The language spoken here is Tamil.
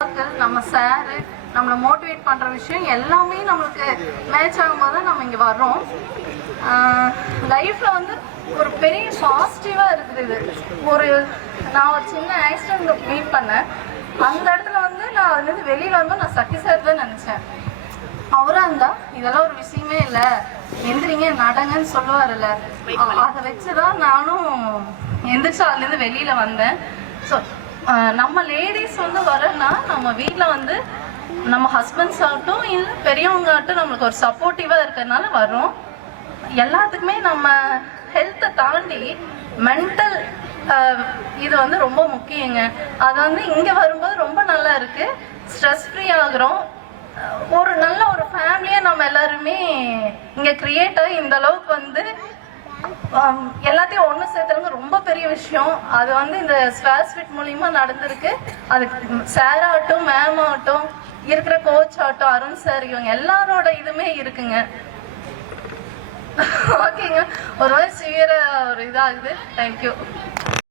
நம்ம சாரு நம்மளை மோட்டிவேட் பண்ற விஷயம் எல்லாமே நம்மளுக்கு மேட்ச் ஆகும்போது நம்ம இங்க வர்றோம். லைஃப்ல வந்து ஒரு பெரிய பாசிட்டிவா இருக்குது. இது நான் ஒரு சின்ன ஆக்சிடென்ட் மீட் பண்ணேன். அந்த இடத்துல வந்து நான் வந்து வெளியில வந்து நான் சக்தி சார் தான் நினைச்சேன். அவரா இருந்தா இதெல்லாம் ஒரு விஷயமே இல்லை, எந்திரிங்க நடங்கன்னு சொல்லுவாருல்ல, அதை வச்சுதான் நானும் எந்திரிச்சு அதுல இருந்து வெளியில வந்தேன். ஸோ நம்ம லேடிஸ் வந்து வரன்னா நம்ம வீட்டில் வந்து நம்ம ஹஸ்பண்ட்ஸ் ஆகட்டும் இல்லை பெரியவங்க ஆகட்டும் நம்மளுக்கு ஒரு சப்போர்ட்டிவாக இருக்கிறதுனால வர்றோம். எல்லாத்துக்குமே நம்ம ஹெல்த்தை தாண்டி மென்டல் இது வந்து ரொம்ப முக்கியங்க. அது வந்து இங்கே வரும்போது ரொம்ப நல்லா இருக்கு, ஸ்ட்ரெஸ் ஃப்ரீ ஆகுறோம். ஒரு நல்ல ஒரு ஃபேமிலியாக நம்ம எல்லாருமே இங்கே கிரியேட் ஆகி இந்த அளவுக்கு வந்து எல்லாத்தையும் ஒன்று சேர்த்துறது ரொம்ப பெரிய விஷயம். அது வந்து இந்த ஸ்வாஸ் ஃபிட் மூலியமா நடந்திருக்கு. அது சார் ஆகட்டும், மேம் ஆகட்டும், இருக்கிற கோச் ஆகட்டும், அருண் சார், இவங்க எல்லாரோட இதுவுமே இருக்குங்க. ஓகேங்க, ஒரு மாதிரி சிவியரா ஒரு இதாகுது. தேங்க்யூ.